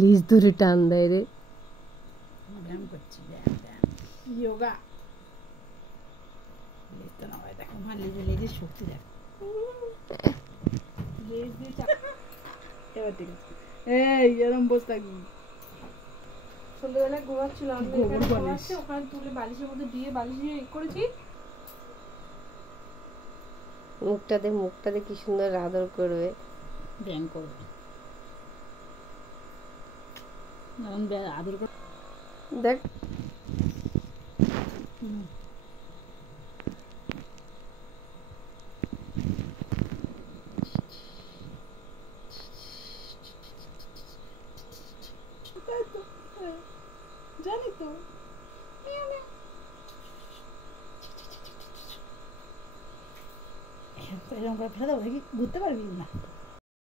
Lease ধরে টান দেয় রে। ব্যায়াম করছি, ব্যায়াম ব্যায়াম যোগা। লেজ তো না হয়, দেখো আমার লেজের শক্তি দেখো। লেজ দিয়ে এবার ঠিক আছে, এই এরম বসে থাকবি। সন্ধ্যেবেলায় ঘুমাচ্ছিলাম, ওখানে তুলে বালিশের মধ্যে দিয়ে বালিশ দিয়ে করেছি। মুখটাতে কি সুন্দর আদর করবে, ব্যায়াম করবে, আদর করে দেখ। জানি তো এরকম করে ফেলে দেবো, দেখি ঘুরতে পারবি না।